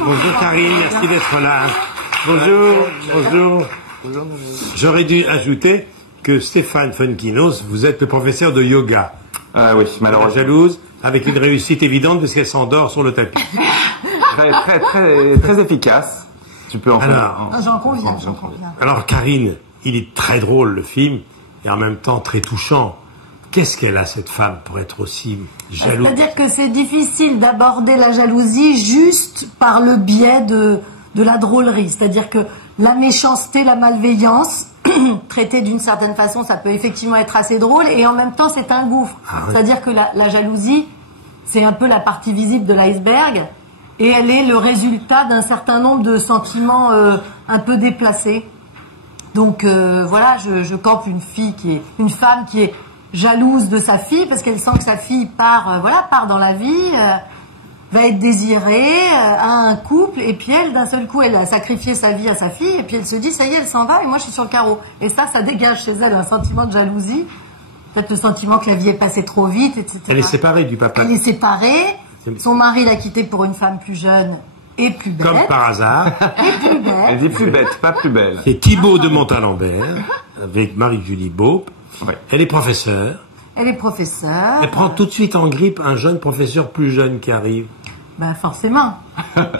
Bonjour Karine, merci d'être là. Bonjour, bonjour. J'aurais dû ajouter que Stéphane Funkinos, vous êtes le professeur de yoga. Ah oui, malheureusement. Jalouse, avec une réussite évidente parce qu'elle s'endort sur le tapis. Très efficace. Tu peux en faire. J'en conviens. Alors Karine, il est très drôle le film et en même temps très touchant. Qu'est-ce qu'elle a cette femme pour être aussi jalouse? C'est-à-dire que c'est difficile d'aborder la jalousie juste par le biais de la drôlerie. C'est-à-dire que la méchanceté, la malveillance, traitée d'une certaine façon, ça peut effectivement être assez drôle et en même temps c'est un gouffre. C'est-à-dire que la jalousie, c'est un peu la partie visible de l'iceberg et elle est le résultat d'un certain nombre de sentiments un peu déplacés. Donc voilà, je campe une femme qui est jalouse de sa fille parce qu'elle sent que sa fille part dans la vie, va être désirée, a un couple et puis elle, d'un seul coup, elle a sacrifié sa vie à sa fille et puis elle se dit ça y est, elle s'en va et moi je suis sur le carreau. Et ça dégage chez elle un sentiment de jalousie, peut-être le sentiment que la vie est passée trop vite, etc. Elle est séparée du papa. Elle est séparée, son mari l'a quittée pour une femme plus jeune et plus belle. Comme par hasard. Et plus belle. Elle dit plus bête, pas plus belle. C'est Thibaut de Montalembert avec Marie-Julie Beaup. Ouais. Elle est professeure. Elle est professeure. Elle prend tout de suite en grippe un jeune professeur plus jeune qui arrive. Ben forcément.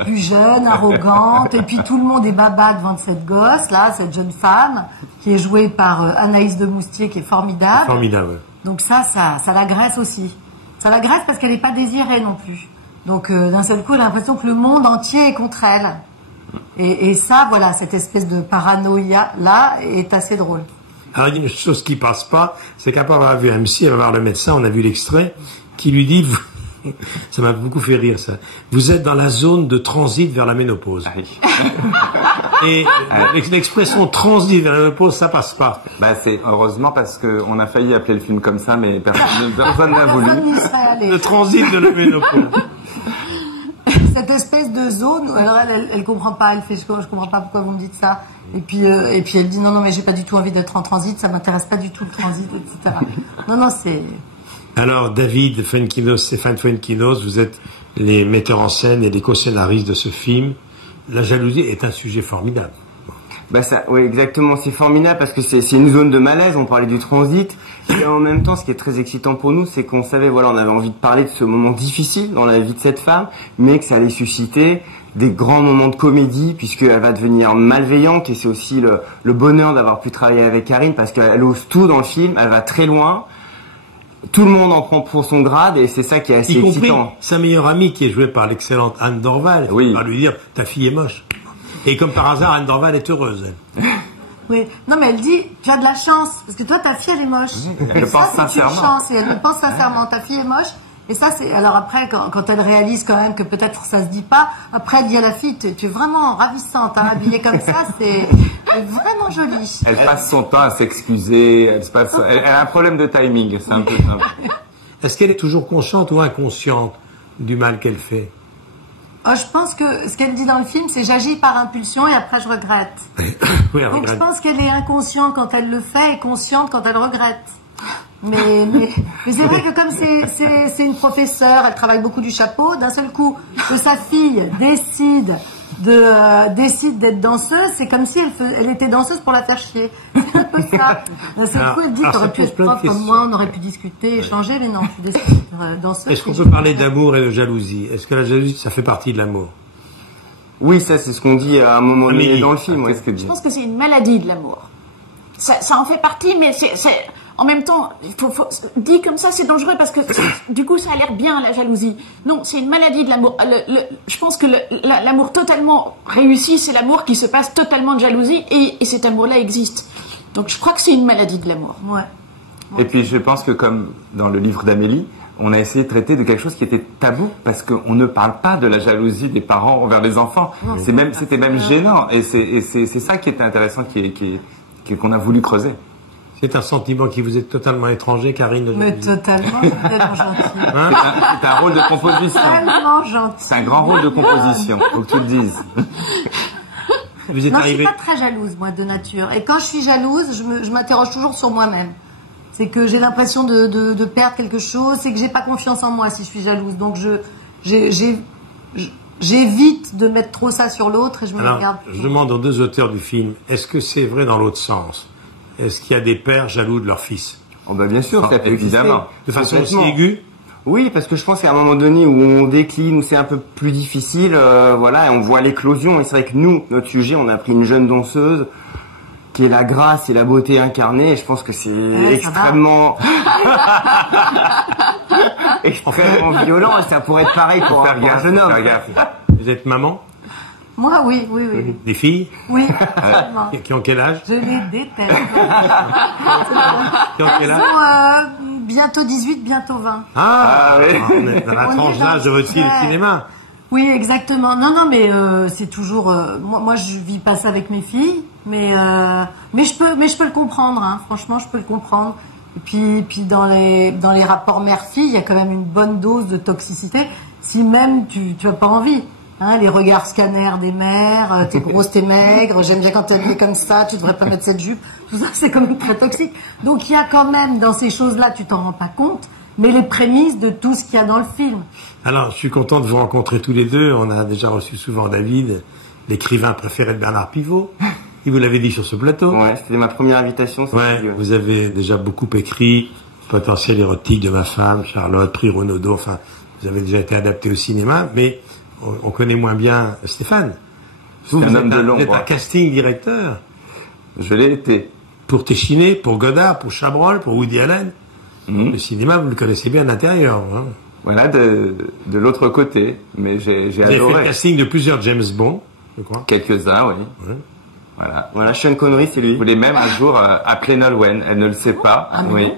Plus jeune, arrogante, et puis tout le monde est baba devant cette gosse, là, cette jeune femme, qui est jouée par Anaïs de Moustier, qui est formidable. Formidable. Donc ça l'agresse aussi. Ça l'agresse parce qu'elle n'est pas désirée non plus. Donc d'un seul coup, elle a l'impression que le monde entier est contre elle. Et ça, voilà, cette espèce de paranoïa-là est assez drôle. Alors, il y a une chose qui passe pas, c'est qu'après avoir vu MC, avoir le médecin, on a vu l'extrait, qui lui dit, ça m'a beaucoup fait rire ça, vous êtes dans la zone de transit vers la ménopause. Ah oui. Et l'expression transit vers la ménopause, ça passe pas. Bah c'est heureusement parce qu'on a failli appeler le film comme ça, mais personne n'a voulu. Le transit de la ménopause. Cette espèce de zone, alors elle comprend pas, elle fait je comprends pas pourquoi vous me dites ça. Et puis elle dit non mais j'ai pas du tout envie d'être en transit, ça m'intéresse pas du tout le transit, etc. Non c'est. Alors David Funkinos, Stéphane Funkinos, vous êtes les metteurs en scène et les co-scénaristes de ce film. La jalousie est un sujet formidable. Bah ça, oui exactement, c'est formidable parce que c'est une zone de malaise. On parlait du transit. Et en même temps, ce qui est très excitant pour nous, c'est qu'on savait, voilà, on avait envie de parler de ce moment difficile dans la vie de cette femme, mais que ça allait susciter des grands moments de comédie, puisqu'elle va devenir malveillante, et c'est aussi le bonheur d'avoir pu travailler avec Karine, parce qu'elle ose tout dans le film, elle va très loin, tout le monde en prend pour son grade, et c'est ça qui est assez excitant. Y compris sa meilleure amie, qui est jouée par l'excellente Anne Dorval, oui. Va lui dire, ta fille est moche. Et comme par hasard, Anne Dorval est heureuse, elle. Oui, non mais elle dit, tu as de la chance, parce que toi ta fille elle est moche. Elle le pense sincèrement. C'est une chance, et elle le pense sincèrement, ta fille est moche. Et ça c'est, alors après quand elle réalise quand même que peut-être ça se dit pas, après elle dit à la fille, tu es vraiment ravissante, hein, habillée comme ça, c'est vraiment joli. Elle passe son temps à s'excuser, elle a un problème de timing, c'est un peu simple. Est-ce qu'elle est toujours consciente ou inconsciente du mal qu'elle fait? Oh, je pense que ce qu'elle dit dans le film, c'est j'agis par impulsion et après je regrette. Oui, donc je pense qu'elle est inconsciente quand elle le fait et consciente quand elle regrette. Mais c'est vrai que comme c'est une professeure, elle travaille beaucoup du chapeau, d'un seul coup que sa fille décide d'être danseuse, c'est comme si elle était danseuse pour la faire chier. C'est un peu ça. D'un seul coup, elle dit t'aurais pu être prof comme moi, on aurait pu discuter, échanger, mais non, je décide d'être danseuse. Est-ce qu'on peut parler d'amour et de jalousie? Est-ce que la jalousie, ça fait partie de l'amour? Oui, ça c'est ce qu'on dit à un moment donné dans le film. Ouais. Je pense que c'est une maladie de l'amour. Ça en fait partie, mais c'est en même temps, dit comme ça, c'est dangereux parce que du coup, ça a l'air bien, la jalousie. Non, c'est une maladie de l'amour. Je pense que l'amour totalement réussi, c'est l'amour qui se passe totalement de jalousie et cet amour-là existe. Donc, je crois que c'est une maladie de l'amour. Ouais. Et puis, je pense que comme dans le livre d'Amélie, on a essayé de traiter de quelque chose qui était tabou parce qu'on ne parle pas de la jalousie des parents envers les enfants. C'était même gênant. Et c'est ça qui était intéressant, qu'on a voulu creuser. C'est un sentiment qui vous est totalement étranger, Karine. Mais totalement, c'est tellement gentil. Hein? C'est un rôle de composition. Tellement gentil. C'est un grand rôle de composition, faut que tu le dises. Vous êtes non, arrivé... je suis pas très jalouse, moi, de nature. Et quand je suis jalouse, je m'interroge toujours sur moi-même. C'est que j'ai l'impression de perdre quelque chose, c'est que j'ai pas confiance en moi si je suis jalouse. Donc j'évite de mettre trop ça sur l'autre et je me regarde. Je demande aux deux auteurs du film, est-ce que c'est vrai dans l'autre sens? Est-ce qu'il y a des pères jaloux de leur fils? Oh bah bien sûr, ça peut évidemment. De façon aussi aiguë? Oui, parce que je pense qu'à un moment donné où on décline, où c'est un peu plus difficile, voilà, et on voit l'éclosion. Et c'est vrai que nous, notre sujet, on a pris une jeune danseuse qui est la grâce et la beauté incarnée. Et je pense que c'est extrêmement, extrêmement violent. Et ça pourrait être pareil pour un jeune homme. Vous êtes maman? Moi, oui. Des filles? Oui. Qui ont quel âge? Je les déteste. Qui ont quel âge? Ils ont bientôt 18, bientôt 20. Oui. On est dans la tranche d'âge de votre fille de cinéma. Oui, exactement. Non, mais c'est toujours. Moi, je vis pas ça avec mes filles, mais je peux le comprendre. Hein. Franchement, je peux le comprendre. Et puis dans les rapports mère-fille, il y a quand même une bonne dose de toxicité. Si même tu as pas envie. Hein, les regards scanners des mères, t'es grosse, t'es maigre, j'aime bien quand t'es habillée comme ça, tu devrais pas mettre cette jupe, tout ça c'est quand même très toxique. Donc il y a quand même dans ces choses-là, tu t'en rends pas compte, mais les prémices de tout ce qu'il y a dans le film. Alors je suis content de vous rencontrer tous les deux, on a déjà reçu souvent David, l'écrivain préféré de Bernard Pivot, il vous l'avait dit sur ce plateau. Ouais, c'était ma première invitation. Vous avez déjà beaucoup écrit, Potentiel érotique de ma femme, Charlotte, Prix Renaudot, enfin vous avez déjà été adapté au cinéma, mais on connaît moins bien Stéphane. Vous êtes un casting directeur. Je l'ai été. Pour Téchiné, pour Godard, pour Chabrol, pour Woody Allen. Le cinéma, vous le connaissez bien à l'intérieur. Hein. Voilà, de l'autre côté. Mais j'ai adoré. Vous avez fait le casting de plusieurs James Bond, je crois. Quelques-uns, oui. Ouais. Voilà, Sean Connery, c'est lui. Vous voulez même un jour appeler Nolwenn. Elle ne le sait pas. Oui.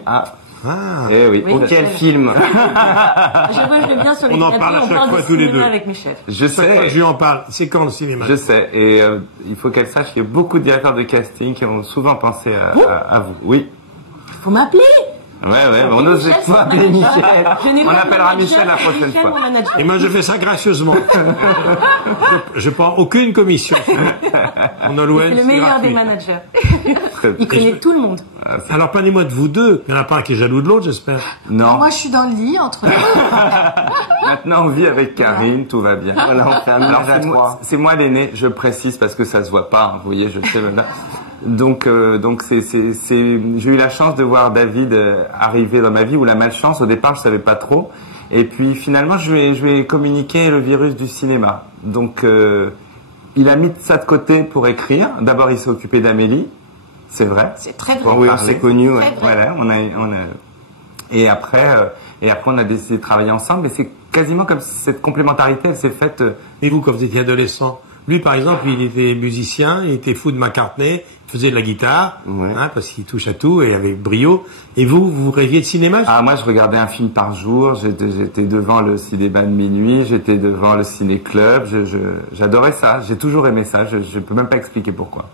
Eh oui. Pour quel film? Je vais bien sur les On en parle à chaque fois tous les deux. Avec mes chefs. Je sais. Je lui en parle. C'est quand le cinéma? Je sais. Et il faut qu'elle sache qu'il y a beaucoup de directeurs de casting qui ont souvent pensé à vous. Oui. Faut m'appeler. Ouais, on n'ose pas appeler Michel. On appellera Michel la prochaine fois. Et moi, je fais ça gracieusement. je prends aucune commission. C'est le meilleur des managers. Il connaît tout le monde. Alors, parlez-moi de vous deux. Il n'y en a pas un qui est jaloux de l'autre, j'espère. Non. Moi, je suis dans le lit entre. Maintenant, on vit avec Karine, tout va bien. Voilà, on fait un ménage à trois. C'est moi l'aîné, je précise parce que ça se voit pas. Vous voyez, je sais là. Donc j'ai eu la chance de voir David arriver dans ma vie, ou la malchance. Au départ, je savais pas trop. Et puis finalement, je lui ai communiqué le virus du cinéma. Donc il a mis ça de côté pour écrire. D'abord, il s'est occupé d'Amélie. C'est vrai. C'est très vrai. Oui, on s'est connus. Ouais. Voilà, et après, on a décidé de travailler ensemble. Et c'est quasiment comme si cette complémentarité, elle s'est faite. Et vous, quand vous étiez adolescent, lui, par exemple, il était musicien, il était fou de McCartney, il faisait de la guitare, parce qu'il touche à tout et avec brio. Et vous rêviez de cinéma? Ah, moi, je regardais un film par jour. J'étais devant le cinéma de minuit, j'étais devant le ciné-club. J'adorais ça. J'ai toujours aimé ça. Je peux même pas expliquer pourquoi.